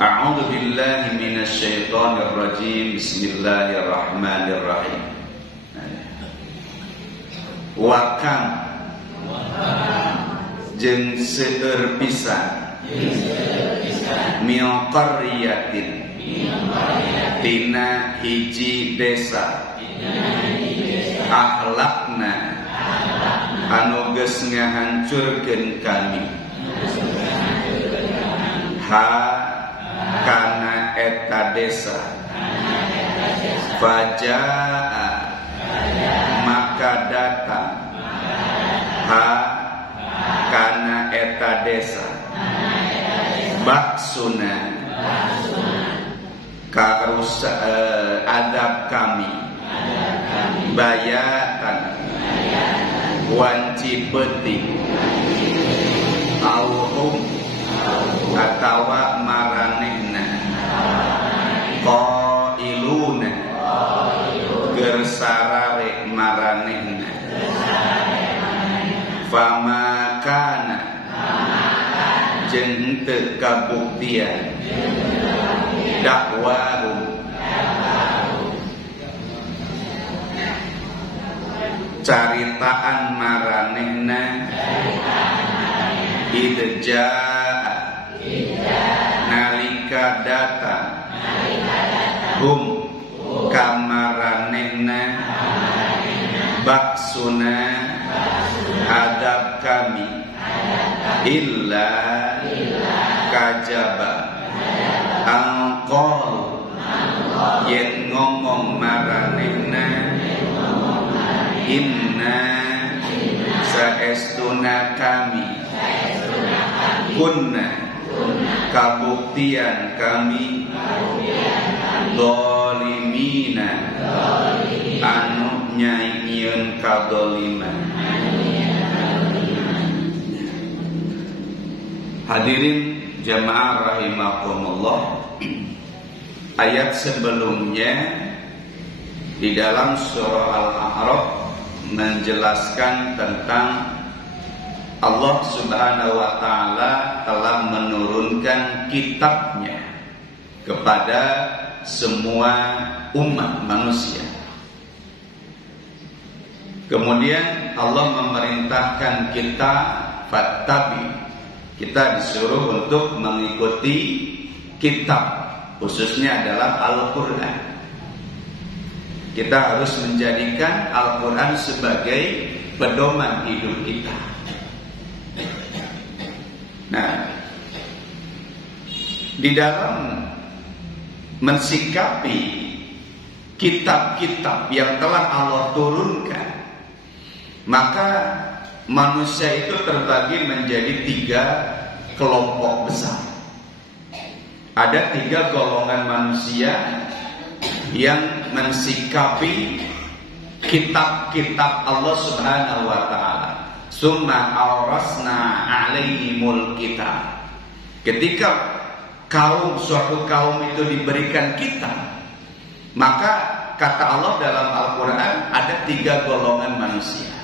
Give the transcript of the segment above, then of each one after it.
A'udzu billahi minasy syaithanir rajim. Bismillahirrahmanirrahim. Wa kam jeung seueur pisan min qaryatin tina hiji desa ahlakna anu geus ngahancurkeun kami ha kana eta desa fajaa maka datang ha kana eta desa baksuna karus adab kami bayatan wanci peuting auhum atawa maranehna qailuna gersarare maranehna fama kana jeung teu kabuktian dakwahum caritaan maranehna idjaa nalika datang hum kamaranehna baksuna adab kami illa kajaba angkol yen ngomong maranehna inna saestuna kami kunna kabuktian kami dolimina anu nyaingieun kadoliman. Hadirin jamaah rahimakumullah, ayat sebelumnya di dalam surah Al-A'raf menjelaskan tentang Allah Subhanahu wa ta'ala telah menurunkan kitabnya kepada semua umat manusia. Kemudian Allah memerintahkan kita fattabi, kita disuruh untuk mengikuti kitab, khususnya adalah Al-Quran. Kita harus menjadikan Al-Quran sebagai pedoman hidup kita. Nah, di dalam mensikapi kitab-kitab yang telah Allah turunkan, maka manusia itu terbagi menjadi 3 kelompok besar. Ada 3 golongan manusia yang mensikapi kitab-kitab Allah Subhanahu wa ta'ala. Summa awrasna alaihimul kitab. Ketika suatu kaum itu diberikan kitab, maka kata Allah dalam Al-Quran ada 3 golongan manusia.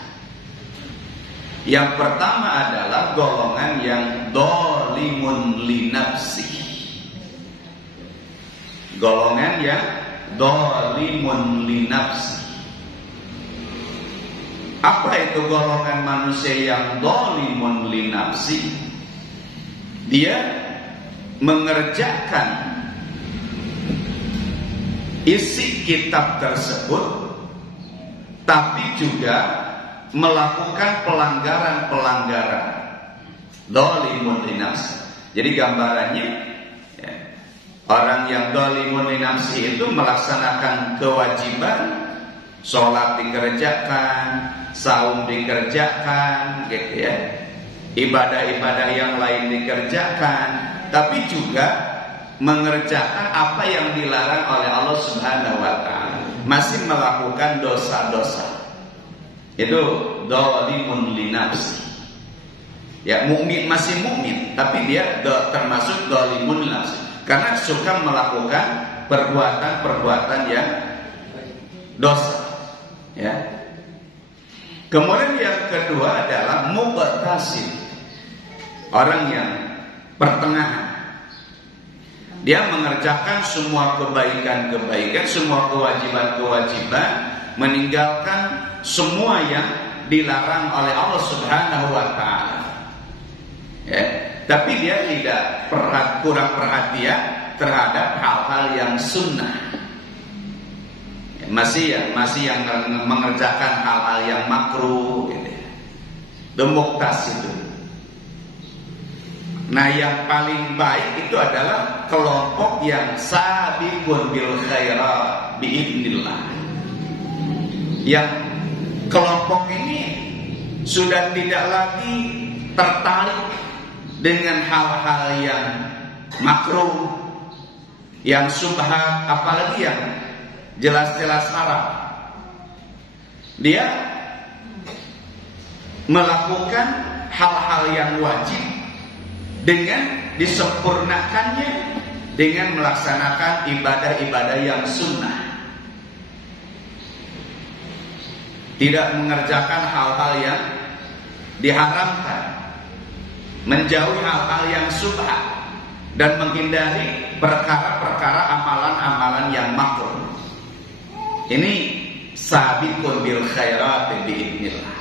Yang pertama adalah golongan yang dolimun linafsi. Golongan yang dolimun linafsi. Apa itu golongan manusia yang dolimun linafsi? Dia mengerjakan isi kitab tersebut, tapi juga melakukan pelanggaran-pelanggaran. Dolimun linafsi. Jadi gambarannya, ya, orang yang dolimun linafsi itu melaksanakan kewajiban, sholat dikerjakan, saum dikerjakan, gitu ya, ibadah-ibadah yang lain dikerjakan, tapi juga mengerjakan apa yang dilarang oleh Allah Subhanahu wa ta'ala, masih melakukan dosa-dosa. Itu dolimun linafsi. Ya, mukmin masih mukmin, tapi dia termasuk dolimun linafsi karena suka melakukan perbuatan-perbuatan yang dosa. Ya. Kemudian yang kedua adalah muqtasid, orang yang pertengahan. Dia mengerjakan semua kebaikan-kebaikan, semua kewajiban-kewajiban, meninggalkan semua yang dilarang oleh Allah Subhanahu wa taala. Ya, tapi dia tidak kurang perhatian terhadap hal-hal yang sunnah. Ya, masih yang mengerjakan hal-hal yang makruh gitu. Demuktas itu. Nah, yang paling baik itu adalah kelompok yang sabiqun bil khairat biidznillah. Yang kelompok ini sudah tidak lagi tertarik dengan hal-hal yang makruh, yang subhat, apalagi yang jelas-jelas haram. Dia melakukan hal-hal yang wajib dengan disempurnakannya dengan melaksanakan ibadah-ibadah yang sunnah. Tidak mengerjakan hal-hal yang diharamkan, menjauhi hal-hal yang subhat, dan menghindari perkara-perkara amalan-amalan yang makruh. Ini sabiqun bil khairat biidznillah.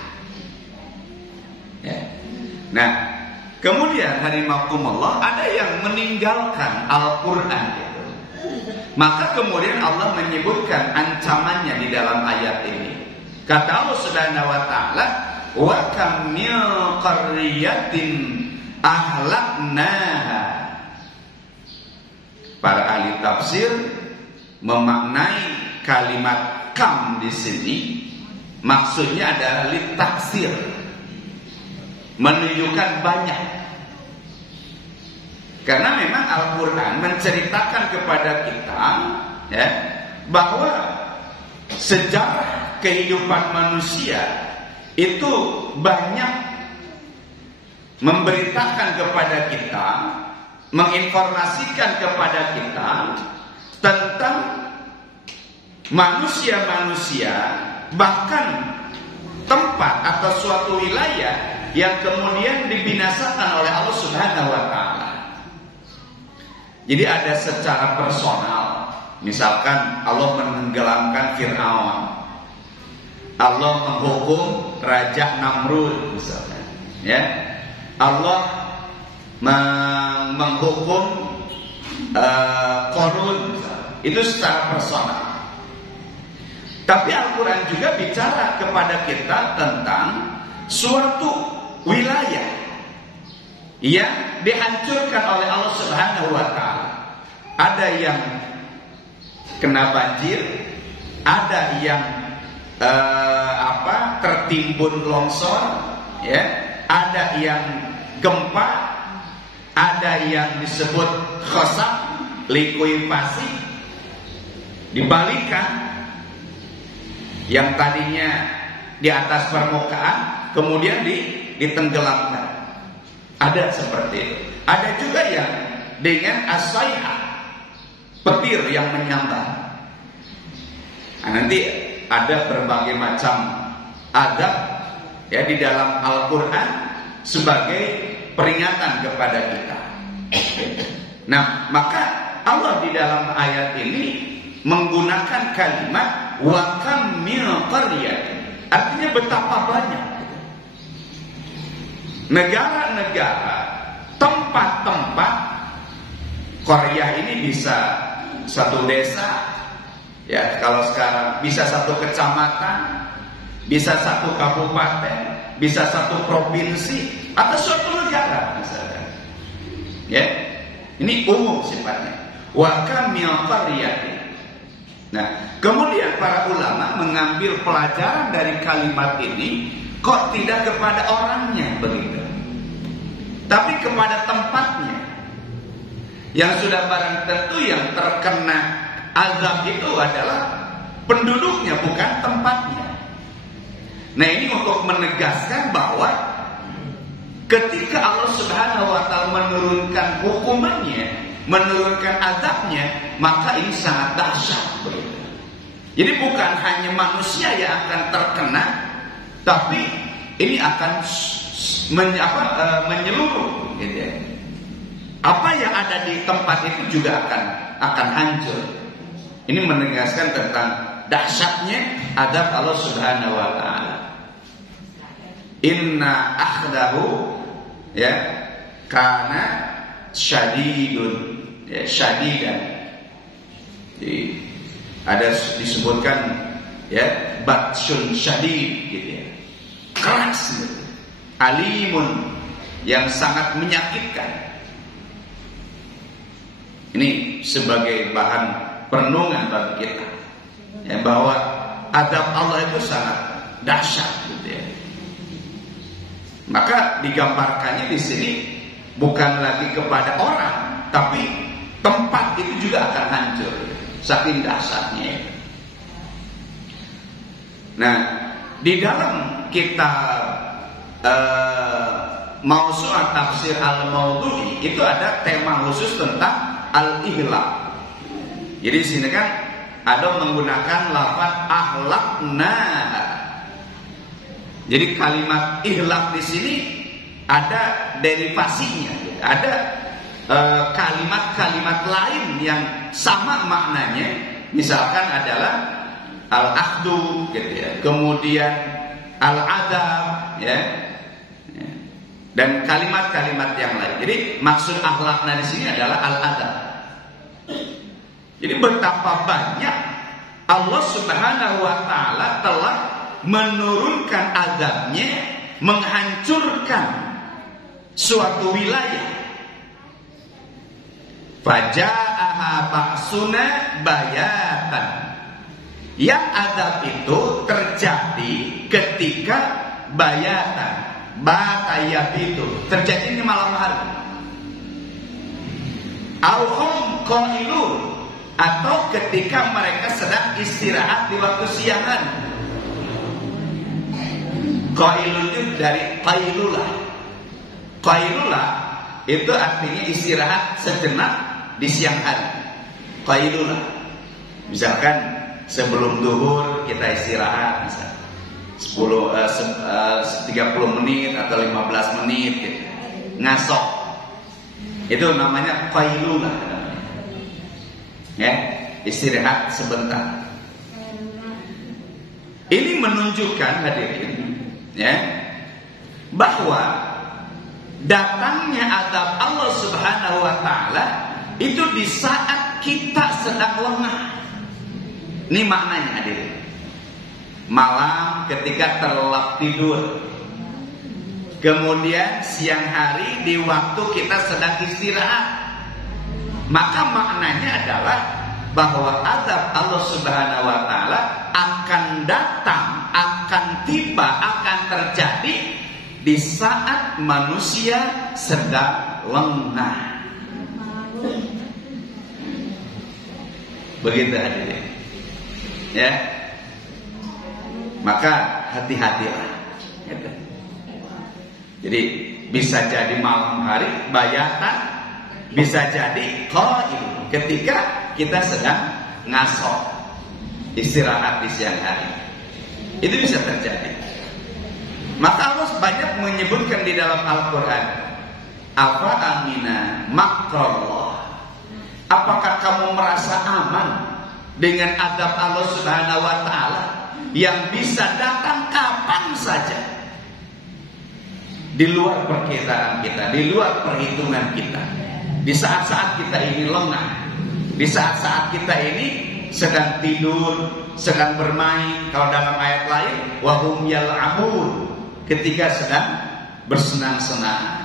Ya. Nah, kemudian hadirin ada yang meninggalkan Al-Quran gitu. Maka kemudian Allah menyebutkan ancamannya di dalam ayat ini. Kata Allah Subhanahu wa taala, "Wa kam min qaryatin ahlaknaha." Para ahli tafsir memaknai kalimat kam di sini maksudnya adalah litaksir, menunjukkan banyak. Karena memang Al-Quran menceritakan kepada kita ya, bahwa sejarah kehidupan manusia itu banyak memberitakan kepada kita, menginformasikan kepada kita tentang manusia-manusia, bahkan tempat atau suatu wilayah yang kemudian dibinasakan oleh Allah Subhanahu wa taala. Jadi ada secara personal, misalkan Allah menenggelamkan Fir'aun, Allah menghukum Raja Namrud misalkan, ya. Allah menghukum Qarun, itu secara personal. Tapi Al-Quran juga bicara kepada kita tentang suatu wilayah yang dihancurkan oleh Allah Subhanahu wa taala. Ada yang kena banjir, ada yang tertimbun longsor, ya, ada yang gempa, ada yang disebut khasaf, likuifasi, dibalikan. Yang tadinya di atas permukaan kemudian ditenggelamkan. Ada seperti itu. Ada juga yang dengan as-sayhah, petir yang menyambar. Nah, nanti ada berbagai macam adab ya di dalam Al-Quran sebagai peringatan kepada kita. Nah, maka Allah di dalam ayat ini menggunakan kalimat wa kam min qaryatin, artinya betapa banyak negara-negara, tempat-tempat. Qaryah ini bisa satu desa, ya, kalau sekarang bisa satu kecamatan, bisa satu kabupaten, bisa satu provinsi, atau suatu negara misalkan. Ya, ini umum sifatnya. Wa kam min qaryatin. Nah, kemudian para ulama mengambil pelajaran dari kalimat ini, kok tidak kepada orangnya begitu, tapi kepada tempatnya. Yang sudah barang tentu yang terkena azab itu adalah penduduknya, bukan tempatnya. Nah, ini untuk menegaskan bahwa ketika Allah Subhanahu wa taala menurunkan hukumannya, menurunkan azabnya, maka ini sangat dahsyat. Jadi bukan hanya manusia yang akan terkena, tapi ini akan menyeluruh, gitu ya. apa yang ada di tempat itu juga akan hancur. Ini menegaskan tentang dahsyatnya adab Allah Subhanahu wa taala. Inna akhdahu ya kana syadidun, ya, syadidan. Jadi ada disebutkan ya batsyun syadid gitu ya. Keras gitu. Alimun yang sangat menyakitkan. Ini sebagai bahan perenungan bagi kita ya, bahwa adab Allah itu sangat dahsyat gitu ya. Maka digambarkannya di sini bukan lagi kepada orang, tapi tempat itu juga akan hancur saking dahsyatnya. Nah, di dalam kitab Mausu'at Tafsir Al-Maudhu'i itu ada tema khusus tentang al-ihlaq. Jadi di sini kan ada menggunakan lafaz ahlakna. Jadi kalimat ihlaq di sini ada derivasinya, ada kalimat-kalimat lain yang sama maknanya. Misalkan adalah al-akhdu gitu ya. Kemudian al-adab ya. Dan kalimat-kalimat yang lain. Jadi maksud akhlakna di sini adalah al-adab. Jadi betapa banyak Allah Subhanahu wa taala telah menurunkan adabnya, menghancurkan suatu wilayah. Faja'aha ba'suna bayatan. Yang adab itu terjadi ketika bayatan. Batayat itu terjadi di malam hari. Auhum qailun, atau ketika mereka sedang istirahat di waktu siang hari. Qailun itu dari qailulah. Qailulah itu artinya istirahat sejenak di siang hari. Qailulah. Misalkan sebelum zuhur kita istirahat misalkan 30 menit atau 15 menit gitu. Ngasok. Itu namanya qailulah. Ya, istirahat sebentar. Ini menunjukkan hadirin ya, bahwa datangnya adab Allah Subhanahu wa taala itu di saat kita sedang lengah. Ini maknanya hadirin. Malam ketika terlelap tidur, kemudian siang hari di waktu kita sedang istirahat. Maka maknanya adalah bahwa azab Allah Subhanahu wa taala akan datang, akan tiba, akan terjadi di saat manusia sedang lengah. Begitu hadirin. Ya. Maka hati-hatilah. Jadi bisa jadi malam hari bayatan, bisa jadi qail ketika kita sedang ngasok, istirahat di siang hari. Itu bisa terjadi. Maka Allah banyak menyebutkan di dalam Al-Quran, afa amina makrallah. Apakah kamu merasa aman dengan adab Allah Subhanahu wa taala yang bisa datang kapan saja, di luar perkiraan kita, di luar perhitungan kita, di saat-saat kita ini lengah, di saat-saat kita ini sedang tidur, sedang bermain. Kalau dalam ayat lain, wahum yal'abun, ketika sedang bersenang-senang.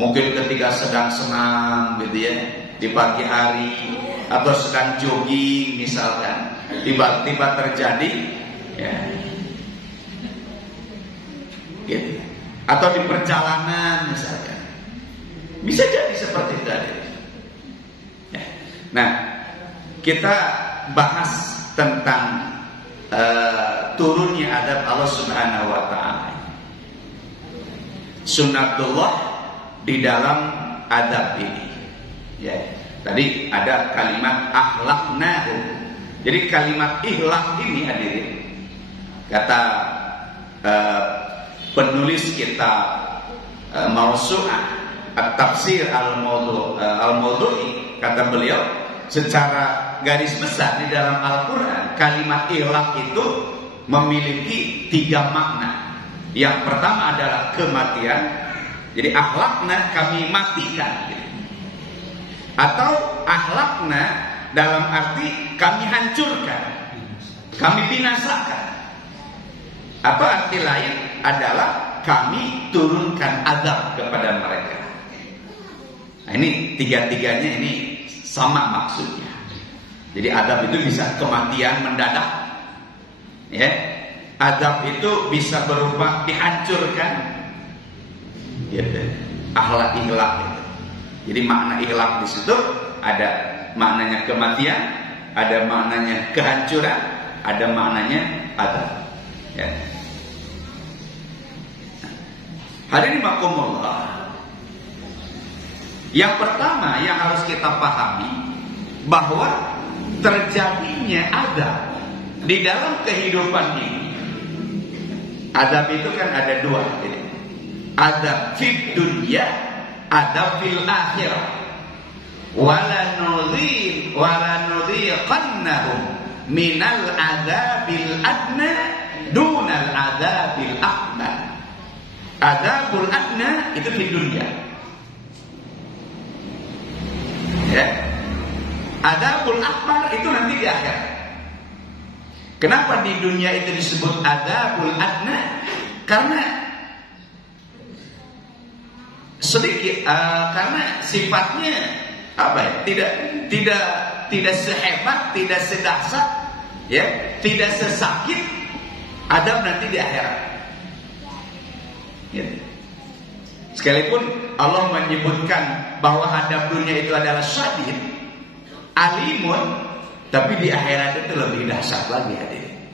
Mungkin ketika sedang senang gitu ya, di pagi hari, atau sedang jogging misalkan, tiba-tiba terjadi ya, gitu. Atau di perjalanan misalkan, bisa jadi seperti itu. Ya. Nah, kita bahas tentang turunnya adab Allah Subhanahu wa taala. Sunnatullah di dalam adab ini. Ya, tadi ada kalimat akhlaknahu. Jadi kalimat ihlak ini hadirin, kata penulis kitab Mausu'ah Tafsir Al-Mawdu'i, kata beliau, secara garis besar di dalam Al-Quran kalimat ihlak itu memiliki 3 makna. Yang pertama adalah kematian. Jadi ahlakna, kami matikan gitu. Atau ahlakna dalam arti kami hancurkan, kami binasakan. Apa arti lain? Adalah kami turunkan azab kepada mereka. Nah, ini tiga-tiganya ini sama maksudnya. Jadi azab itu bisa kematian mendadak, ya. Azab itu bisa berupa dihancurkan, gitu. Ahlak ihlak gitu. Jadi makna ihlak di situ ada maknanya kematian, ada maknanya kehancuran, ada maknanya azab, ya. Hadirin makumullah. Yang pertama yang harus kita pahami bahwa terjadinya azab di dalam kehidupan ini. Azab itu kan ada 2, azab fid dunya, azab fil akhirah. Wala nudhiqannahum minal azabil adna dunal azabil akbar. Azabul adna itu di dunia, ya. Azabul akbar itu nanti di akhirat. Kenapa di dunia itu disebut azabul adna? Karena sedikit, karena sifatnya apa ya? Tidak sehebat, tidak sedahsyat, ya, tidak sesakit azab nanti di akhirat. Ya. Sekalipun Allah menyebutkan bahwa adab dunia itu adalah syadid, alimun, tapi di akhirat itu lebih dahsyat lagi, hadirin.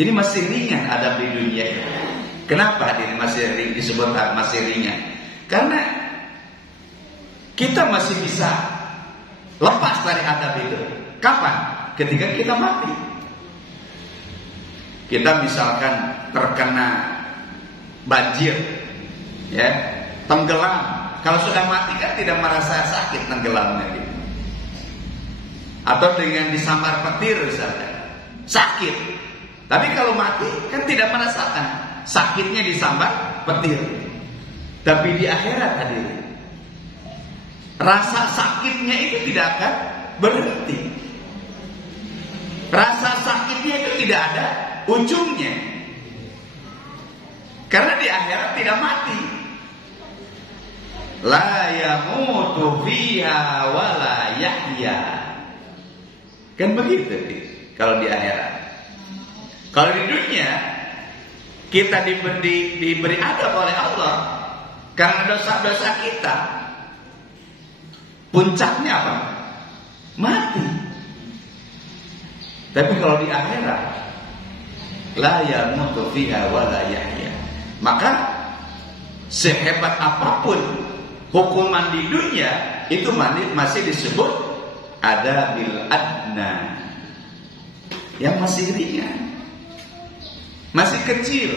Jadi masih ringan adab di dunia itu. Kenapa hadirin disebut masih ringan? Karena kita masih bisa lepas dari adab itu. Kapan? Ketika kita mati. Kita misalkan terkena banjir, ya, tenggelam. Kalau sudah mati kan tidak merasa sakit tenggelamnya gitu. Atau dengan disambar petir misalnya, sakit. Tapi kalau mati kan tidak merasakan sakitnya disambar petir. Tapi di akhirat hadirin, rasa sakitnya itu tidak akan berhenti. Rasa sakitnya itu tidak ada ujungnya. Karena di akhirat tidak mati. La yamutu fiha wa la yahya. Kan begitu kalau di akhirat. Kalau di dunia kita diberi adab oleh Allah karena dosa-dosa kita. Puncaknya apa? Mati. Tapi kalau di akhirat, la yamutu fiha wa la yahya. Maka sehebat apapun hukuman di dunia itu masih disebut adabil adna, yang masih ringan, masih kecil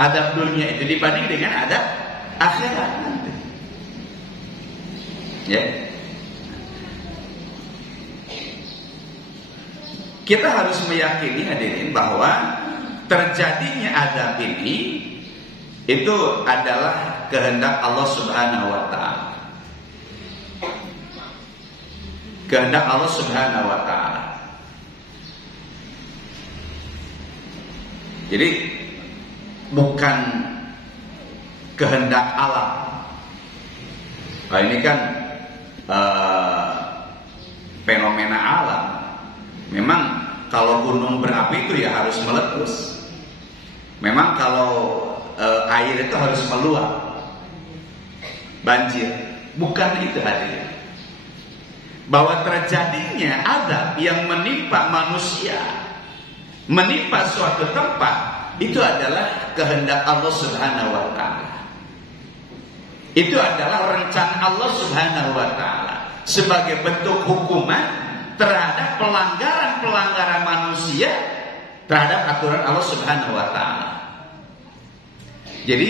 adab dunia itu dibanding dengan adab akhirat nanti, ya. Kita harus meyakini hadirin bahwa terjadinya adab ini itu adalah kehendak Allah Subhanahu wa ta'ala. Kehendak Allah Subhanahu wa ta'ala. Jadi bukan kehendak alam. Nah, ini kan fenomena alam. Memang kalau gunung berapi itu ya harus meletus. Memang kalau air itu harus meluap, banjir. Bukan itu hadirin. Bahwa terjadinya azab yang menimpa manusia, menimpa suatu tempat, itu adalah kehendak Allah Subhanahu wa ta'ala. Itu adalah rencana Allah Subhanahu wa ta'ala sebagai bentuk hukuman terhadap pelanggaran-pelanggaran manusia terhadap aturan Allah Subhanahu wa ta'ala. Jadi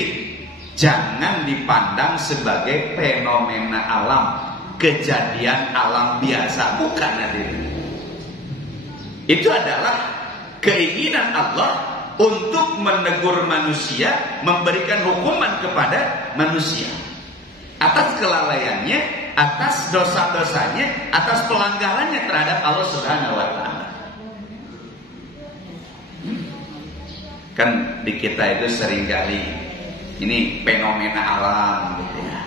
Jangan dipandang sebagai fenomena alam, kejadian alam biasa, bukan hadirin. Itu adalah keinginan Allah untuk menegur manusia, memberikan hukuman kepada manusia atas kelalaiannya, atas dosa-dosanya, atas pelanggarannya terhadap Allah Subhanahu wa taala. Kan di kita itu seringkali ini fenomena alam gitu ya.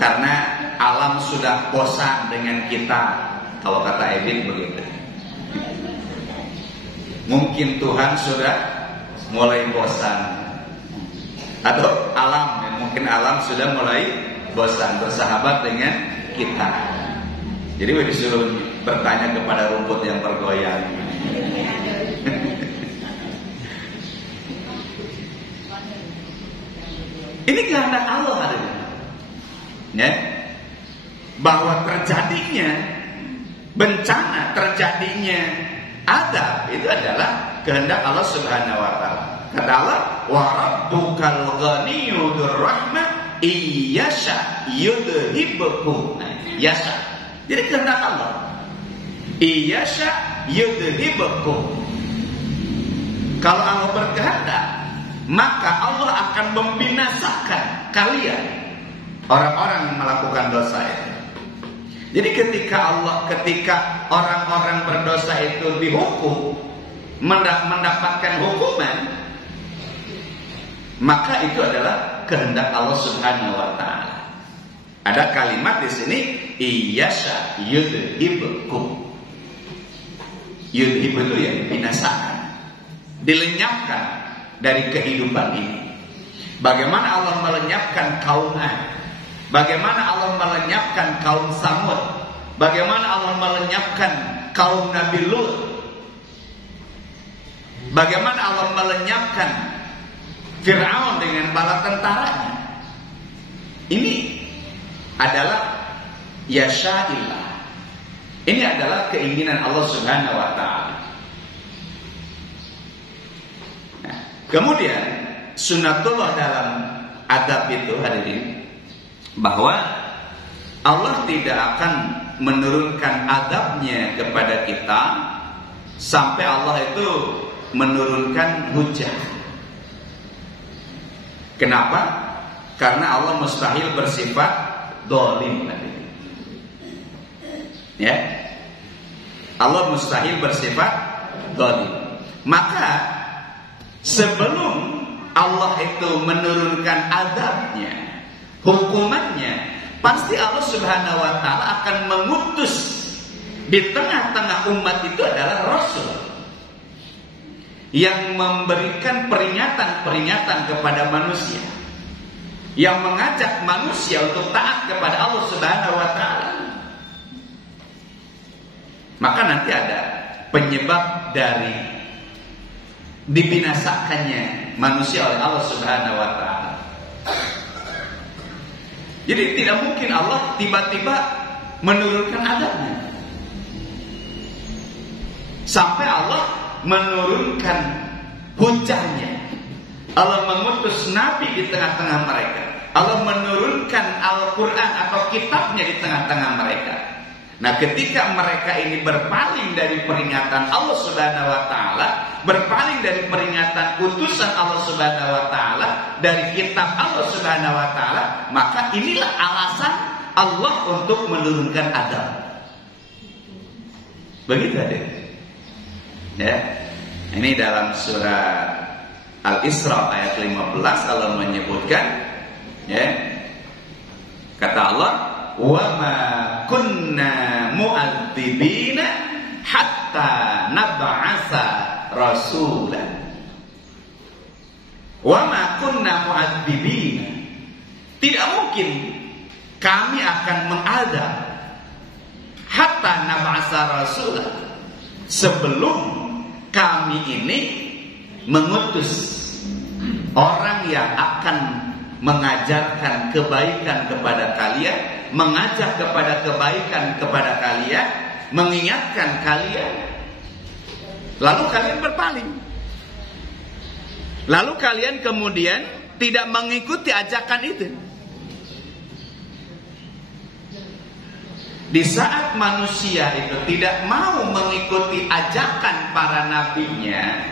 Karena alam sudah bosan dengan kita, kalau kata Ebin begitu. Mungkin Tuhan sudah mulai bosan, atau alam, mungkin alam sudah mulai bosan bersahabat dengan kita. Jadi disuruh bertanya kepada rumput yang bergoyang. Ini kehendak Allah hadirin. Ya, bahwa terjadinya bencana, terjadinya adab itu adalah kehendak Allah Subhanahu wa taala. Kata Allah, wa rabbukal ghaniyyu dzur-rahmah iyyasha yudhibbukum. Yasha. Jadi kehendak Allah. Iyyasha yudhibbukum. Kalau Allah berkehendak, maka Allah akan membinasakan kalian, orang-orang yang melakukan dosa itu. Jadi ketika orang-orang berdosa itu dihukum, mendapatkan hukuman, maka itu adalah kehendak Allah Subhanahu wa taala. Ada kalimat di sini, iyyasha yudhibbukum. Yudhib itu ya dibinasakan, dilenyapkan dari kehidupan ini. Bagaimana Allah melenyapkan kaum Ad? Bagaimana Allah melenyapkan kaum Samud? Bagaimana Allah melenyapkan kaum Nabi Lut? Bagaimana Allah melenyapkan Fir'aun dengan bala tentaranya? Ini adalah yasha'illah. Ini adalah keinginan Allah Subhanahu wa ta'ala. Nah, kemudian sunnatullah dalam adab itu hadirin, bahwa Allah tidak akan menurunkan adabnya kepada kita sampai Allah itu menurunkan hujan. Kenapa? Karena Allah mustahil bersifat dolim. Ya, Allah mustahil bersifat dolim. Maka sebelum Allah itu menurunkan adabnya, hukumannya, pasti Allah Subhanahu wa ta'ala akan mengutus di tengah-tengah umat itu adalah Rasul yang memberikan peringatan-peringatan kepada manusia, yang mengajak manusia untuk taat kepada Allah Subhanahu wa ta'ala. Maka nanti ada penyebab dari dibinasakannya manusia oleh Allah Subhanahu wa ta'ala. Jadi tidak mungkin Allah tiba-tiba menurunkan adabnya sampai Allah menurunkan hujannya. Allah mengutus Nabi di tengah-tengah mereka. Allah menurunkan Al-Quran atau kitabnya di tengah-tengah mereka. Nah, ketika mereka ini berpaling dari peringatan Allah Subhanahu wa ta'ala, berpaling dari peringatan utusan Allah Subhanahu wa ta'ala, dari kitab Allah Subhanahu wa ta'ala, maka inilah alasan Allah untuk menurunkan adab. Begitu ada. Ya. Ini dalam surah Al-Isra ayat 15 Allah menyebutkan, ya. Kata Allah, wa ma kunna mu'adzibina hatta nab'atsa rasulan. Wa ma kunna mu'adzibina. Tidak mungkin kami akan mengadab hatta nab'atsa rasulan, sebelum kami ini mengutus orang yang akan mengajarkan kebaikan kepada kalian, mengajak kepada kebaikan kepada kalian, mengingatkan kalian, lalu kalian berpaling. Lalu kalian kemudian tidak mengikuti ajakan itu. Di saat manusia itu tidak mau mengikuti ajakan para nabinya,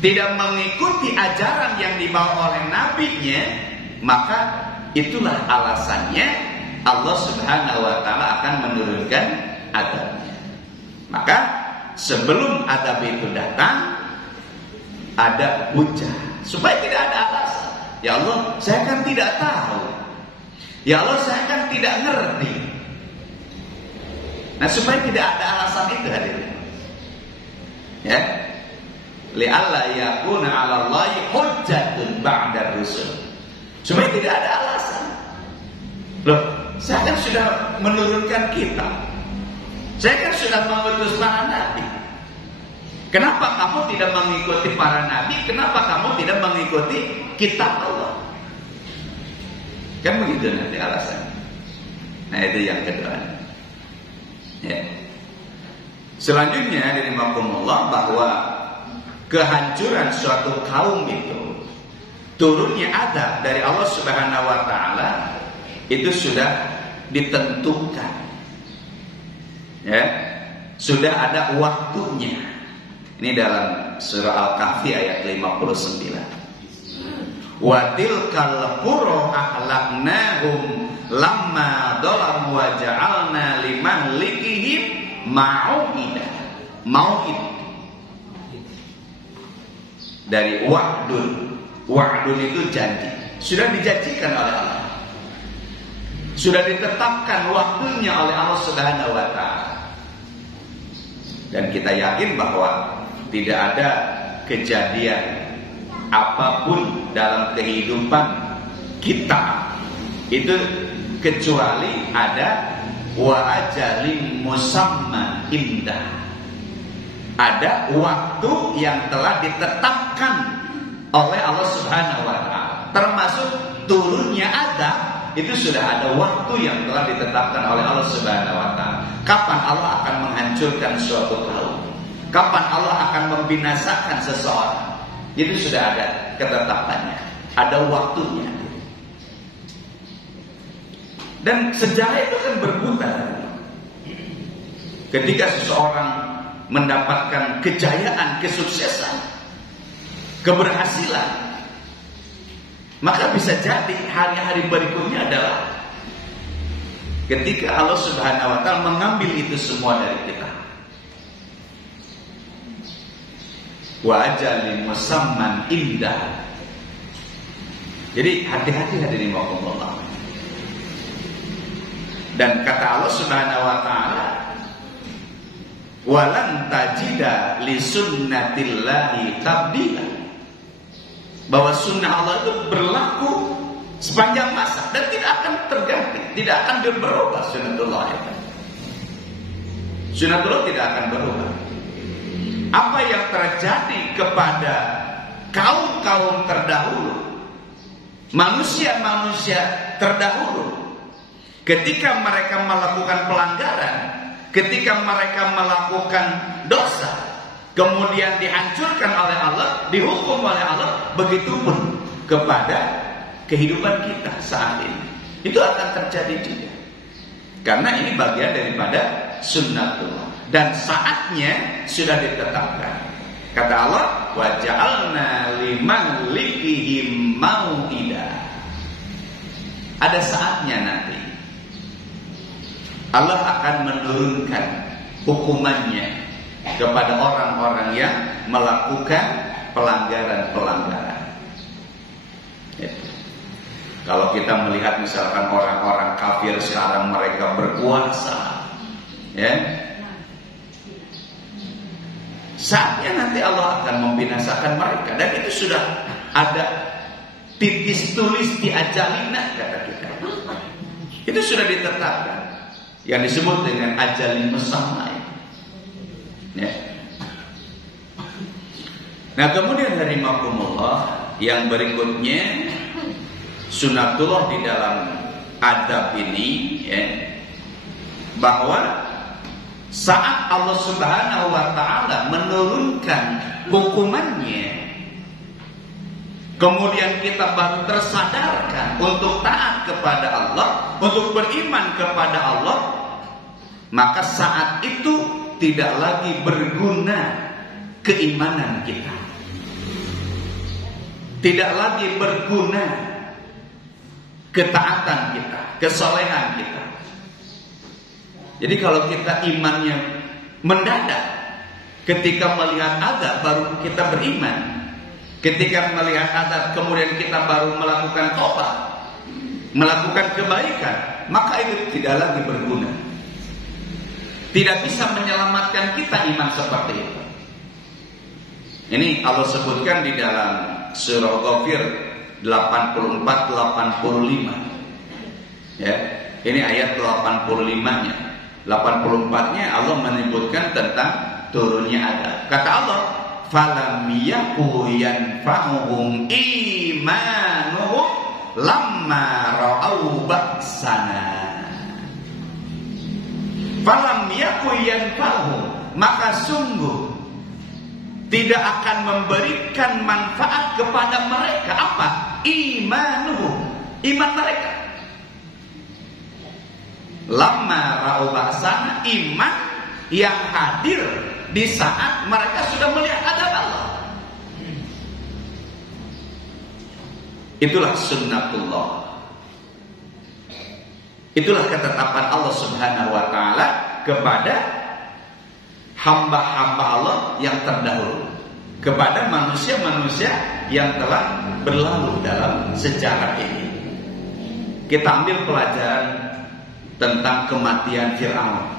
tidak mengikuti ajaran yang dibawa oleh nabinya, maka itulah alasannya Allah Subhanahu wa taala akan menurunkan adabnya. Maka sebelum adab itu datang, ada hujah supaya tidak ada alasan. Ya Allah, saya kan tidak tahu. Ya Allah, saya kan tidak ngerti. Nah, supaya tidak ada alasan itu hadirin. Ya. Li'alla yakuna 'ala Allahi hujjatun ba'da rusul. Supaya tidak ada alasan. Loh, saya kan sudah menurunkan kitab. Saya kan sudah mengutus para nabi. Kenapa kamu tidak mengikuti para nabi? Kenapa kamu tidak mengikuti kitab Allah? Kan begitu nanti alasan. Nah, itu yang kedua. Ya. Selanjutnya dari makumullah bahwa kehancuran suatu kaum itu, turunnya adab dari Allah Subhanahu wa taala itu sudah ditentukan. Ya. Sudah ada waktunya. Ini dalam surah Al-Kahfi ayat 59. Wa tilkal qura ahlaknahum lamma dalamu wa ja'alna limahlikihim mau'ida. Mau'id dari wa'dun. Wa'dun itu janji. Sudah dijanjikan oleh Allah. Sudah ditetapkan waktunya oleh Allah Subhanahu wa taala. Dan kita yakin bahwa tidak ada kejadian apapun dalam kehidupan kita itu kecuali ada wa ajalin musamma indah. Ada waktu yang telah ditetapkan oleh Allah Subhanahu wa taala. Termasuk turunnya adab itu sudah ada waktu yang telah ditetapkan oleh Allah Subhanahu wa taala. Kapan Allah akan menghancurkan suatu kaum? Kapan Allah akan membinasakan seseorang? Itu sudah ada ketetapannya, ada waktunya. Dan sejarah itu kan berputar. Ketika seseorang mendapatkan kejayaan, kesuksesan, keberhasilan, maka bisa jadi hari-hari berikutnya adalah ketika Allah Subhanahu wa taala mengambil itu semua dari kita. Wa ajalin musamman indah. Jadi hati-hati hadirin rahimakumullah. Dan kata Allah Subhanahu wa taala, walan tajida li sunnatillahi tabdila. Bahwa sunnah Allah itu berlaku sepanjang masa dan tidak akan terganti, tidak akan berubah sunnatullah itu. Sunnatullah tidak akan berubah. Apa yang terjadi kepada kaum-kaum terdahulu, manusia-manusia terdahulu, ketika mereka melakukan pelanggaran, ketika mereka melakukan dosa, kemudian dihancurkan oleh Allah, dihukum oleh Allah, begitupun kepada kehidupan kita saat ini. Itu akan terjadi juga. Karena ini bagian daripada sunnatullah. Dan saatnya sudah ditetapkan. Kata Allah, wa ja'alna limahlikihim mau'ida. Ada saatnya nanti Allah akan menurunkan hukumannya kepada orang-orang yang melakukan pelanggaran-pelanggaran. Kalau kita melihat misalkan orang-orang kafir sekarang mereka berkuasa, ya, saatnya nanti Allah akan membinasakan mereka. Dan itu sudah ada titis tulis di ajalina, kata kita. Itu sudah ditetapkan, yang disebut dengan ajalin musamma. Ya. Nah, kemudian dari makumullah yang berikutnya, sunnatullah di dalam adab ini, ya, bahwa saat Allah Subhanahu wa taala menurunkan hukumannya, kemudian kita baru tersadarkan untuk taat kepada Allah, untuk beriman kepada Allah, maka saat itu tidak lagi berguna keimanan kita, tidak lagi berguna ketaatan kita, kesolehan kita. Jadi kalau kita imannya mendadak, ketika melihat adab baru kita beriman, ketika melihat adab kemudian kita baru melakukan tobat, melakukan kebaikan, maka itu tidak lagi berguna. Tidak bisa menyelamatkan kita iman seperti itu. Ini Allah sebutkan di dalam surah Ghafir 84-85. Ya, ini ayat 85-nya. 84-nya Allah menyebutkan tentang turunnya adab. Kata Allah, falam yaku yanfa'uhum imanuhum lamma ra'au ba'sana. Falam yaku yanfa'uhum, maka sungguh tidak akan memberikan manfaat kepada mereka apa? Imanuhum, iman mereka. Lamma ra'au ba'sana, iman yang hadir di saat mereka sudah melihat adab Allah. Itulah sunnatullah. Itulah ketetapan Allah Subhanahu wa ta'ala kepada hamba-hamba Allah yang terdahulu, kepada manusia-manusia yang telah berlalu dalam sejarah ini. Kita ambil pelajaran tentang kematian Fir'aun.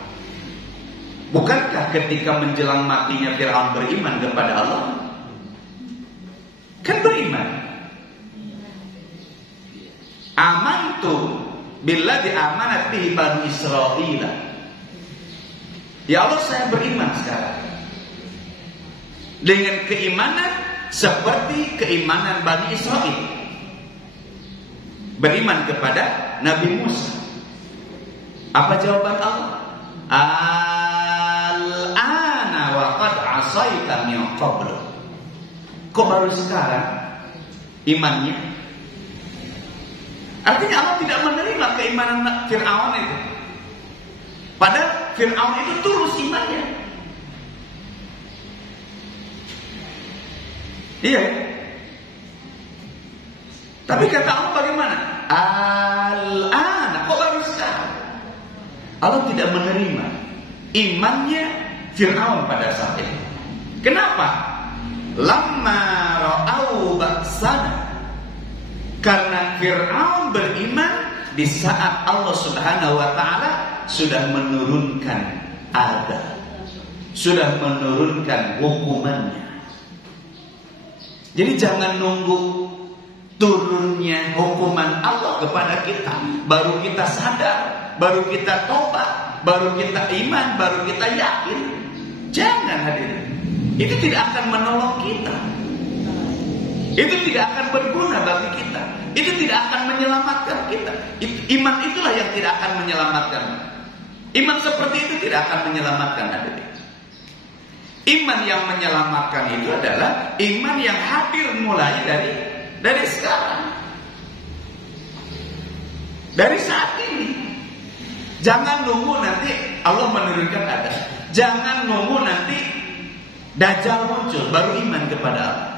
Bukankah ketika menjelang matinya Fir'aun beriman kepada Allah? Kan beriman. Amantu billadzi amanat bihi Bani Israil. Ya Allah, saya beriman sekarang dengan keimanan seperti keimanan Bani Israil. Beriman kepada Nabi Musa. Apa jawaban Allah? Al-ana wa qad asaita min qabl. Kok baru sekarang imannya? Artinya Allah tidak menerima keimanan Fir'aun itu. Padahal Fir'aun itu tulus imannya. Iya. Tapi kata Allah bagaimana? Al-ana, kok baru sekarang? Allah tidak menerima imannya Fir'aun pada saat itu. Kenapa? Lamma ra'au ba'sana. Karena Fir'aun beriman di saat Allah Subhanahu wa ta'ala sudah menurunkan adab, sudah menurunkan hukumannya. Jadi jangan nunggu turunnya hukuman Allah kepada kita baru kita sadar, baru kita tobat, baru kita iman, baru kita yakin. Jangan hadirin. Itu tidak akan menolong kita. Itu tidak akan berguna bagi kita. Itu tidak akan menyelamatkan kita. Iman itulah yang tidak akan menyelamatkan. Iman seperti itu tidak akan menyelamatkan hadirin. Iman yang menyelamatkan itu adalah iman yang hadir mulai dari sekarang, dari saat ini. Jangan nunggu nanti Allah menurunkan adab. Jangan nunggu nanti Dajjal muncul baru iman kepada Allah.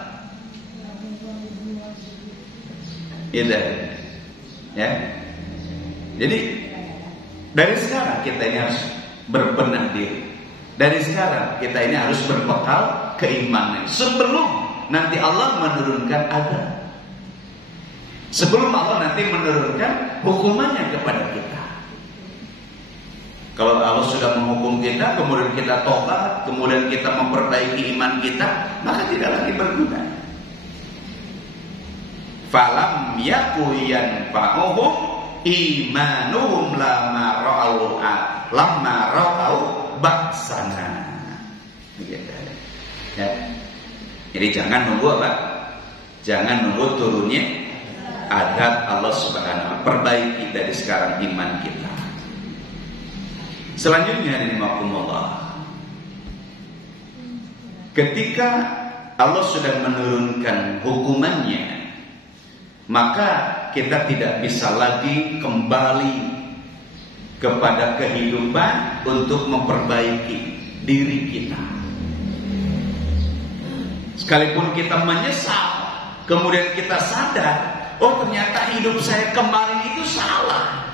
Ya. Jadi dari sekarang kita ini harus berbenah diri. Dari sekarang kita ini harus berbekal keimanan sebelum nanti Allah menurunkan adab. Sebelum Allah nanti menurunkan hukumannya kepada kita. Kalau Allah sudah menghukum kita, kemudian kita tobat, kemudian kita memperbaiki iman kita, maka tidak lagi berguna. Falam yaku yanfa'uhum imanuhum lamma ra'au ba'sana. Ya. Jadi jangan nunggu apa? Jangan nunggu turunnya adab Allah Subhanahu wa ta'ala. Perbaiki dari sekarang iman kita. Selanjutnya rahimakumullah, ketika Allah sudah menurunkan hukumannya maka kita tidak bisa lagi kembali kepada kehidupan untuk memperbaiki diri kita. Sekalipun kita menyesal, kemudian kita sadar, oh ternyata hidup saya kemarin itu salah.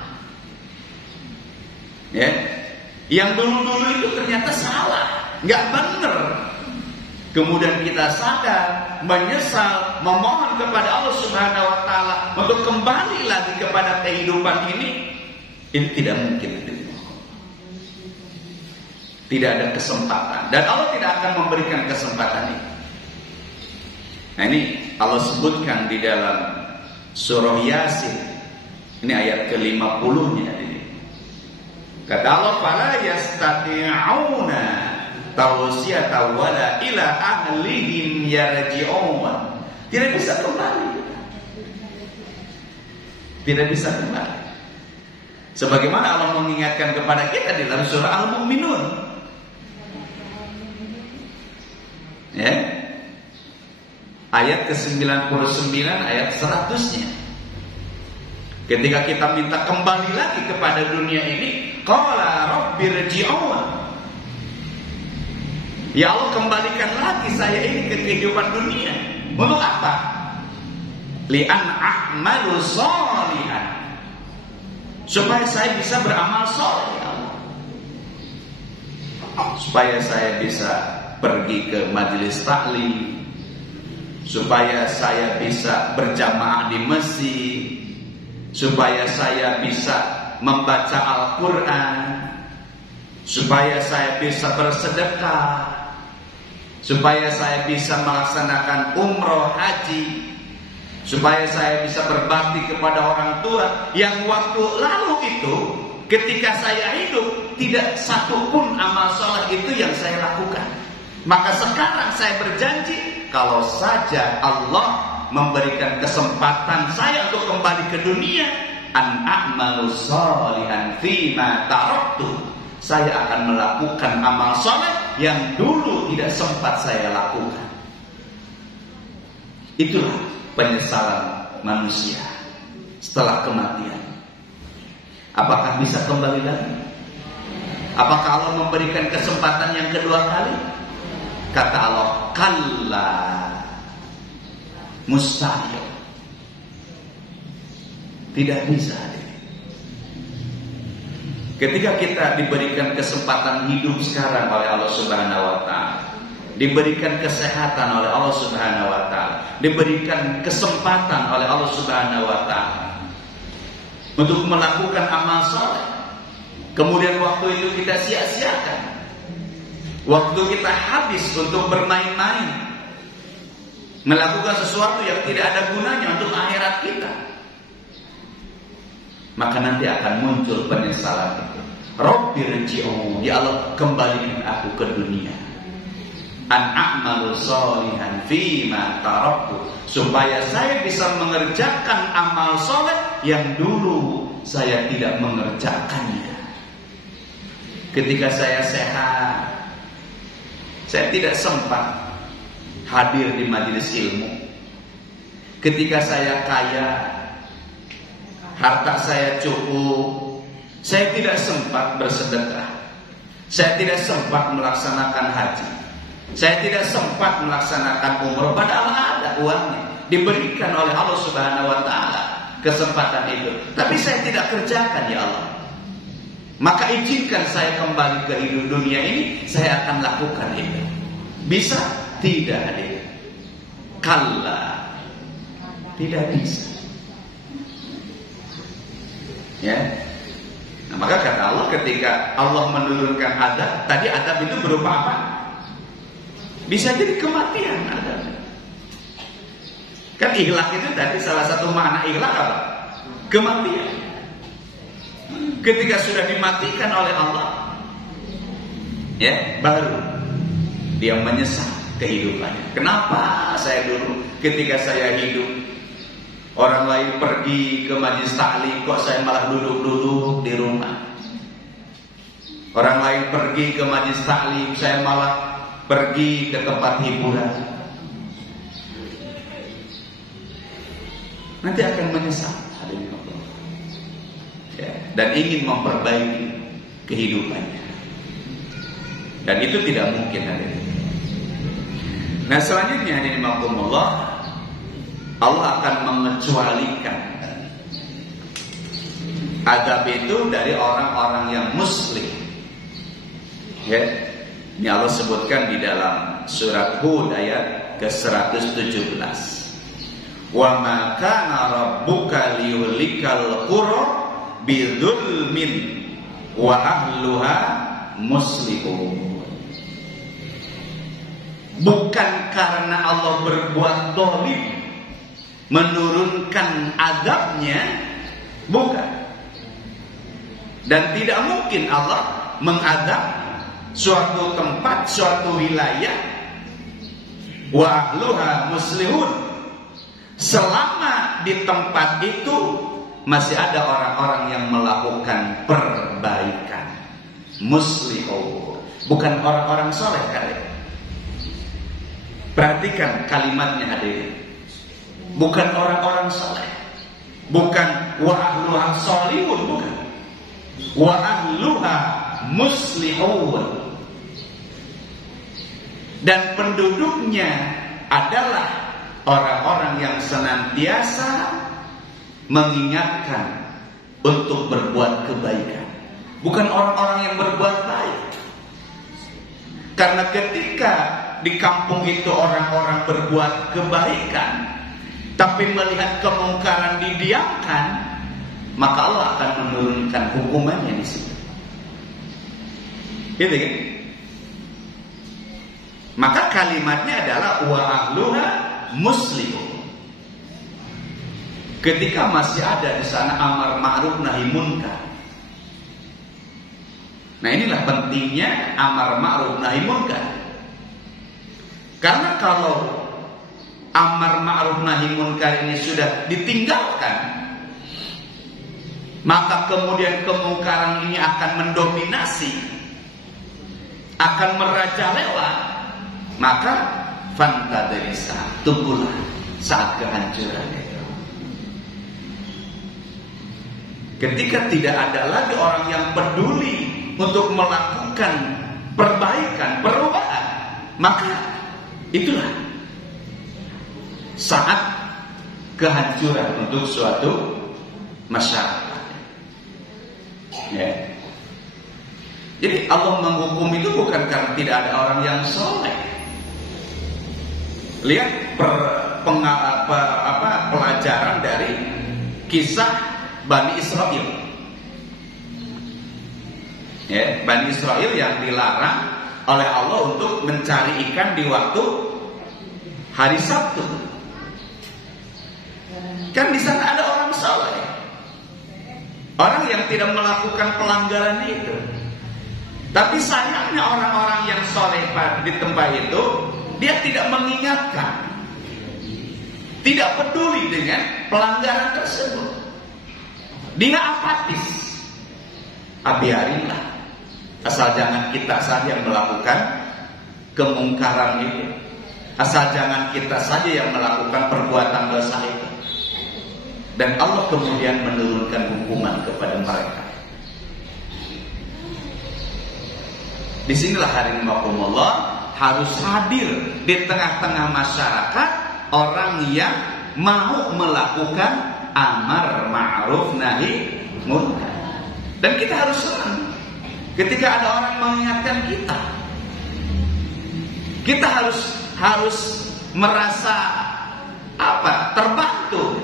Ya, yang dulu-dulu itu ternyata salah, nggak benar. Kemudian kita sadar, menyesal, memohon kepada Allah Subhanahu wa taala untuk kembali lagi kepada kehidupan ini tidak mungkin. Tidak ada kesempatan, dan Allah tidak akan memberikan kesempatan ini. Nah, ini Allah sebutkan di dalam surah Yasin. Ini ayat ke-50-nya ini. Kata Allah, "Fala yastati'una tawsiyata wala ila ahlihim yarji'un." Tidak bisa kembali. Tidak bisa kembali. Sebagaimana Allah mengingatkan kepada kita di dalam surah Al-Mu'minun. Ya. Ayat ke-99, ayat 100-nya. Ketika kita minta kembali lagi kepada dunia ini, qala rabbirji'un. Ya Allah, kembalikan lagi saya ini ke kehidupan dunia. Untuk apa? Li'an a'malu sholihan. Supaya saya bisa beramal soleh, ya Allah. Supaya saya bisa pergi ke majelis taklim, supaya saya bisa berjamaah di masjid, supaya saya bisa membaca Al-Quran, supaya saya bisa bersedekah, supaya saya bisa melaksanakan umroh haji, supaya saya bisa berbakti kepada orang tua yang waktu lalu itu ketika saya hidup tidak satu pun amal soleh itu yang saya lakukan. Maka sekarang saya berjanji, kalau saja Allah memberikan kesempatan saya untuk kembali ke dunia, an a'malu sholihan fima taraktu, saya akan melakukan amal soleh yang dulu tidak sempat saya lakukan. Itulah penyesalan manusia setelah kematian. Apakah bisa kembali lagi? Apakah Allah memberikan kesempatan yang kedua kali? Kata Allah, kalla, mustahil. Tidak bisa. Ketika kita diberikan kesempatan hidup sekarang oleh Allah Subhanahu wa taala, diberikan kesehatan oleh Allah Subhanahu wa taala, diberikan kesempatan oleh Allah Subhanahu wa taala untuk melakukan amal saleh, kemudian waktu itu kita sia-siakan, waktu kita habis untuk bermain-main, melakukan sesuatu yang tidak ada gunanya untuk akhirat kita, maka nanti akan muncul penyesalan itu. Rabbirji'un, ya Allah, kembalikan aku ke dunia. An a'malu sholihan fima taraktu, supaya saya bisa mengerjakan amal soleh yang dulu saya tidak mengerjakannya. Ketika saya sehat, saya tidak sempat hadir di majelis ilmu. Ketika saya kaya, harta saya cukup, saya tidak sempat bersedekah, saya tidak sempat melaksanakan haji, saya tidak sempat melaksanakan umroh. Padahal ada uangnya, diberikan oleh Allah Subhanahu wa taala kesempatan itu, tapi saya tidak kerjakan, ya Allah. Maka izinkan saya kembali ke hidup dunia ini, saya akan lakukan itu. Bisa? Tidak, adik. Kalla, tidak bisa. Ya. Nah, maka kata Allah, ketika Allah menurunkan adab, tadi adab itu berupa apa? Bisa jadi kematian adab. Kan ihlak itu tadi salah satu makna ihlak apa? Kematian. Ketika sudah dimatikan oleh Allah, ya, baru dia menyesal kehidupannya. Kenapa saya dulu ketika saya hidup, orang lain pergi ke majelis taklim, kok saya malah duduk-duduk di rumah? Orang lain pergi ke majelis taklim, saya malah pergi ke tempat hiburan. nanti akan menyesal, hadirin Allah. Ya, dan ingin memperbaiki kehidupannya. Dan itu tidak mungkin, hadirin. Nah, selanjutnya hadirin Allah, Allah akan mengecualikan adab itu dari orang-orang yang muslim. Ya, ini Allah sebutkan di dalam surat Hud ayat ke-117. Wa ma kana rabbuka liyuhlikal qura bidzulmin wa ahluha muslihun. Bukan karena Allah berbuat zalim menurunkan azabnya, bukan. Dan tidak mungkin Allah mengadab suatu tempat, suatu wilayah wa ahluha muslihun selama di tempat itu masih ada orang-orang yang melakukan perbaikan. Muslihun, bukan orang-orang soleh kalian. Perhatikan kalimatnya hadirin. Bukan orang-orang soleh, bukan wa ahluha solihun, bukan. Wa ahluha muslihun. Dan penduduknya adalah orang-orang yang senantiasa mengingatkan untuk berbuat kebaikan, bukan orang-orang yang berbuat baik. Karena ketika di kampung itu orang-orang berbuat kebaikan, tapi melihat kemungkaran didiamkan, maka Allah akan menurunkan hukumannya di situ. Gitu kan? Maka kalimatnya adalah wa ahluha muslihun. Ketika masih ada di sana amar ma'ruf nahi munkar. Nah, inilah pentingnya amar ma'ruf nahi munkar. Karena kalau amar ma'ruf nahi munkar ini sudah ditinggalkan, maka kemudian kemungkaran ini akan mendominasi, akan merajalela. Maka fantaderisa, tunggulah saat kehancuran itu. Ketika tidak ada lagi orang yang peduli untuk melakukan perbaikan, perubahan, maka itulah saat kehancuran untuk suatu masyarakat. Ya. Jadi Allah menghukum itu bukan karena tidak ada orang yang soleh. Lihat pelajaran dari kisah Bani Israel. Ya, Bani Israel yang dilarang oleh Allah untuk mencari ikan di waktu hari Sabtu. Kan di sana ada orang soleh, orang yang tidak melakukan pelanggaran itu. Tapi sayangnya orang-orang yang soleh di tempat itu, dia tidak mengingatkan, tidak peduli dengan pelanggaran tersebut. Dia apatis. Biarinlah, asal jangan kita saja yang melakukan kemungkaran itu, asal jangan kita saja yang melakukan perbuatan dosa itu. Dan Allah kemudian menurunkan hukuman kepada mereka. Disinilah hadirin rahimakumullah, harus hadir di tengah-tengah masyarakat orang yang mau melakukan amar ma'ruf nahi munkar. Dan kita harus senang ketika ada orang mengingatkan kita. Kita harus merasa terbantu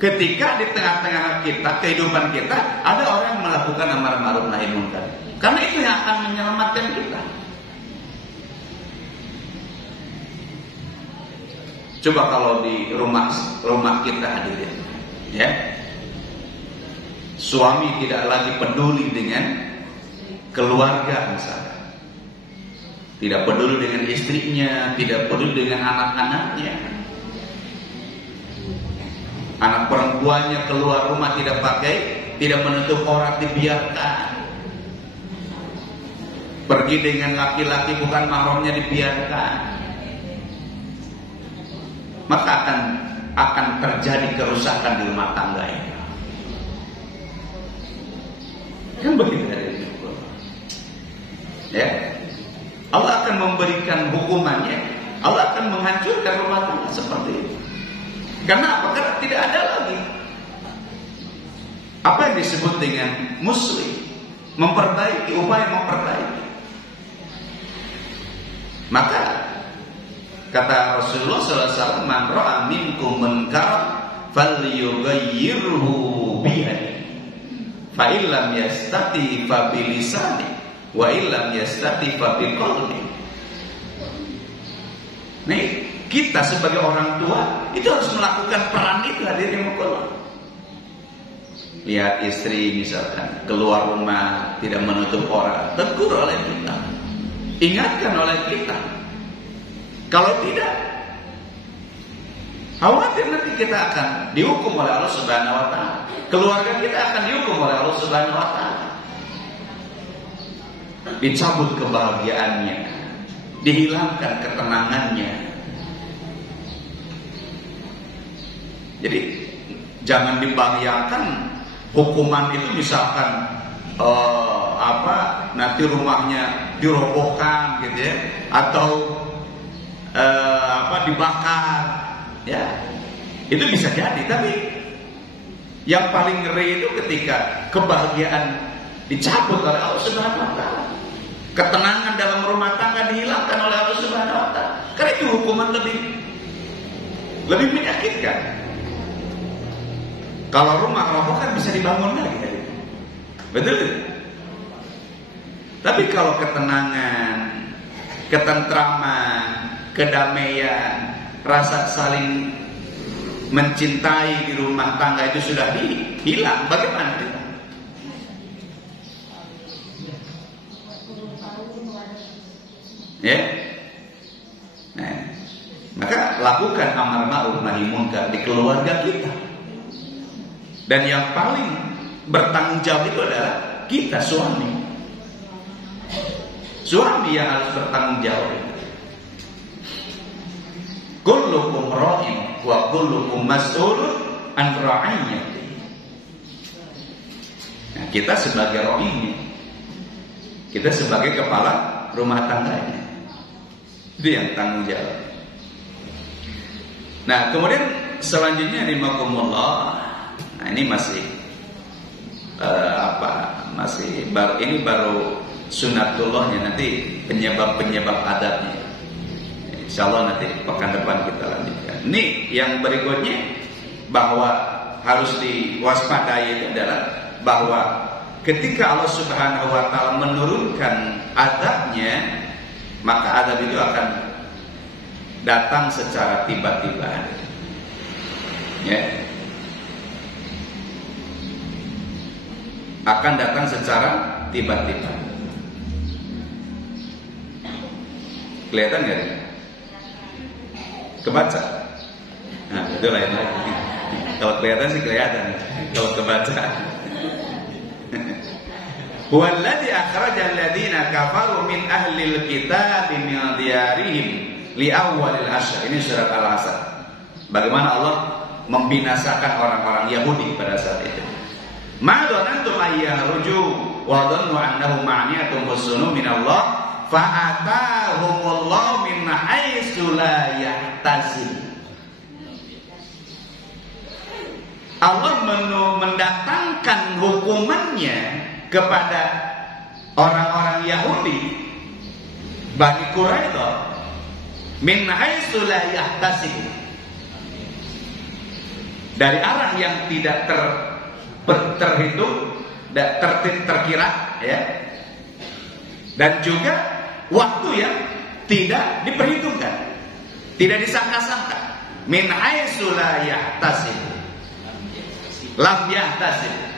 ketika di tengah-tengah kita, kehidupan kita, ada orang yang melakukan amar ma'ruf nahi munkar. Karena itu yang akan menyelamatkan kita. Coba kalau di rumah kita hadirin, ya, suami tidak lagi peduli dengan keluarga misalnya, tidak peduli dengan istrinya, tidak peduli dengan anak-anaknya, anak perempuannya keluar rumah tidak menutup aurat, dibiarkan. Pergi dengan laki-laki bukan mahramnya, dibiarkan. Maka akan akan terjadi kerusakan di rumah tangga ini. Kan begitu dari Allah. Ya, Allah akan memberikan hukumannya. Allah akan menghancurkan rumah tangga seperti itu. Karena apa? Karena tidak ada lagi apa yang disebut dengan muslim, memperbaiki, upaya memperbaiki. Maka kata Rasulullah SAW, man ra'a minkum munkar falyughayyirhu biyadihi, fa illam yastati fa bilisani, wa illam yastati fa biqalbi. Nih, kita sebagai orang tua itu harus melakukan peran itu, hadirin Allah. Lihat istri misalkan keluar rumah tidak menutup aurat, tegur oleh kita, ingatkan oleh kita. Kalau tidak, khawatir nanti kita akan dihukum oleh Allah Subhanahu wa Ta'ala. Keluarga kita akan dihukum oleh Allah Subhanahu wa Ta'ala. Dicabut kebahagiaannya, dihilangkan ketenangannya. Jadi jangan dibayangkan hukuman itu misalkan nanti rumahnya dirobohkan gitu ya, atau dibakar, ya itu bisa jadi. Tapi yang paling ngeri itu ketika kebahagiaan dicabut oleh Allah Subhanahu wa Ta'ala, ketenangan dalam rumah tangga dihilangkan oleh Allah Subhanahu wa Ta'ala. Karena itu hukuman lebih menyakitkan. Kalau rumah roboh kan bisa dibangun lagi, betul? Tapi kalau ketenangan, ketentraman, kedamaian, rasa saling mencintai di rumah tangga itu sudah hilang, bagaimana kita? Ya, nah, maka lakukan amar ma'ruf nahi munkar di keluarga kita. Dan yang paling bertanggung jawab itu adalah kita, suami. Suami yang harus bertanggung jawab. Kullukum ra'in wa kullukum mas'ulun an ra'iyyati. Nah, kita sebagai ra'inya, kita sebagai kepala rumah tangganya, itu yang tanggung jawab. Nah, kemudian selanjutnya rahimakumullah. Nah, ini masih baru sunatullahnya, nanti penyebab adabnya. Insyaallah nanti pekan depan kita lanjutkan. Ini yang berikutnya, bahwa harus diwaspadai itu adalah bahwa ketika Allah Subhanahu wa Ta'ala menurunkan adabnya, maka adab itu akan datang secara tiba-tiba. Ya. Akan datang secara tiba-tiba. Kelihatan gak? Kebaca. Nah, itu lain lagi. Kalau kelihatan sih kelihatan. Kalau kebaca. Huwallazi akhrajal ladzina kafaru min ahlil kitabi min diyarihim li awwalil ashr. Ini surat Al-Asr. Bagaimana Allah membinasakan orang-orang Yahudi pada saat itu. Ma dhanantum ayyahruju wa dhannu annahum ma'niyatun husnun min Allah fa atahumullahu min haitsu la yahtasib. Allah mendatangkan hukumannya kepada orang-orang Yahudi, Bani Quraidah, min haitsu la yahtasib, dari arah yang tidak terhitung, terkira, ya, dan juga waktu yang tidak diperhitungkan, tidak disangka-sangka. Min haitsu la yahtasib, lam yahtasib.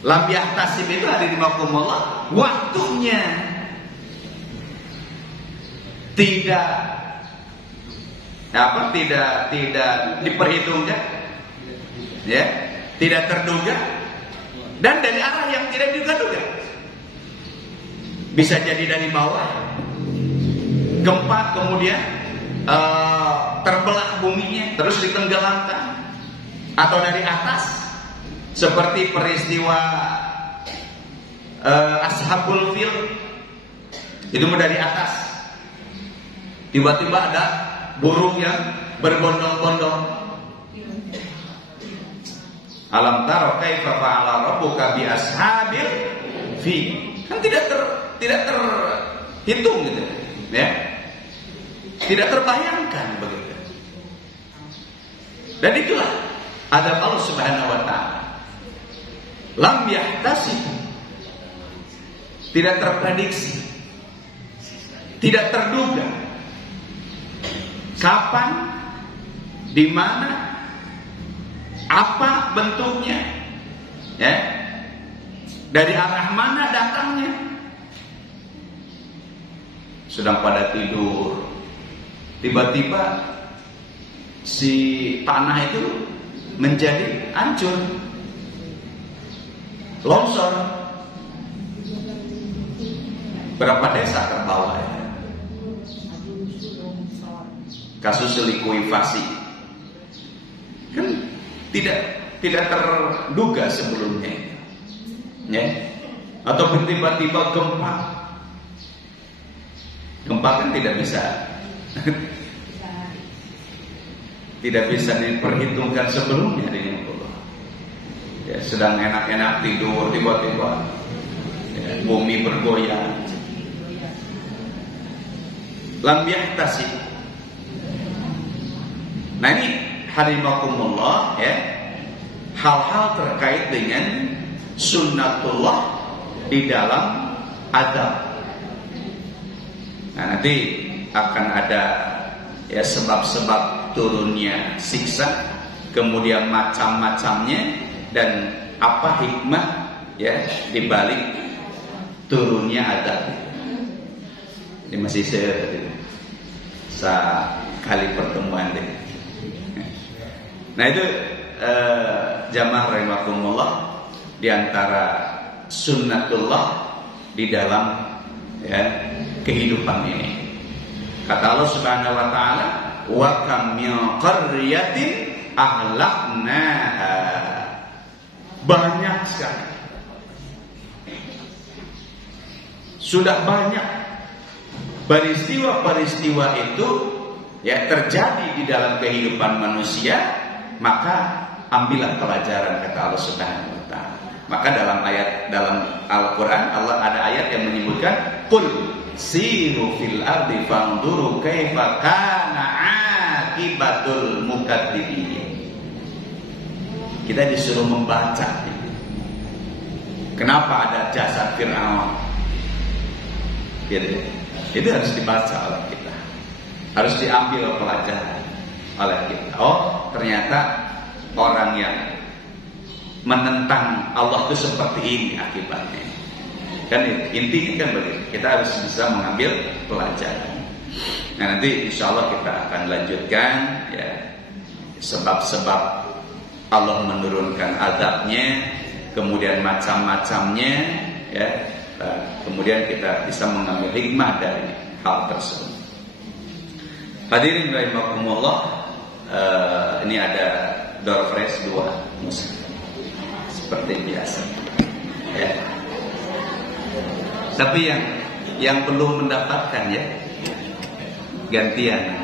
Lam yahtasib itu hadirin rahimakumullah, waktunya tidak diperhitungkan, ya, tidak terduga, dan dari arah yang tidak diduga-duga. Bisa jadi dari bawah, gempa kemudian terbelah buminya terus ditenggelamkan, atau dari atas seperti peristiwa Ashabul Fil, itu dari atas tiba-tiba ada burung yang berbondong-bondong. Alam taro kaifa fa'ala rabbuka bi ashabil fil, kan tidak terhitung gitu ya, tidak terbayangkan begitu. Dan itulah adab Allah Subhanahu wa taala. Lam yahtasib, tidak terprediksi, tidak terduga kapan, di mana, apa bentuknya, ya, dari arah mana datangnya. Sedang pada tidur, tiba-tiba si tanah itu menjadi hancur, longsor, berapa desa terbawa ya. Kasus likuifasi kan tidak terduga sebelumnya, ya. Atau tiba-tiba gempa kan tidak bisa tidak bisa diperhitungkan sebelumnya ini. Ya, sedang enak-enak tidur tiba-tiba ya, bumi bergoyang. Lam yahtasib. Nah ini hadimakumullah ya, hal-hal terkait dengan sunnatullah di dalam adab. Nah nanti akan ada ya sebab-sebab turunnya siksa, kemudian macam-macamnya, dan apa hikmah ya dibalik turunnya adab. Ini masih sekali pertemuan deh. Nah itu jamaah rahimakumullah, di antara sunnatullah di dalam ya kehidupan ini. Kata Allah Subhanahu wa taala, wa kam min qaryatin ahlaknaha. Banyak sekali, sudah banyak peristiwa-peristiwa itu ya terjadi di dalam kehidupan manusia. Maka ambillah pelajaran, kata Allah Subhanahu wa taala. Maka dalam Al-Quran Allah ada ayat yang menyebutkan qul siru fil ardi fanzuru kaifa kana akibatul mukadzibin. Kita disuruh membaca. Kenapa ada jasad Fir'aun? Gitu. Itu harus dibaca oleh kita, harus diambil pelajaran oleh kita. Oh, ternyata orang yang menentang Allah itu seperti ini akibatnya. Kan intinya kan begitu. Kita harus bisa mengambil pelajaran. Nah nanti insya Allah kita akan lanjutkan ya sebab-sebab Allah menurunkan azabnya, kemudian macam-macamnya ya. Kemudian kita bisa mengambil hikmah dari hal tersebut. Hadirin rahimakumullah. Ini ada door fresh 2 musik seperti biasa ya. Tapi yang belum mendapatkan ya gantian.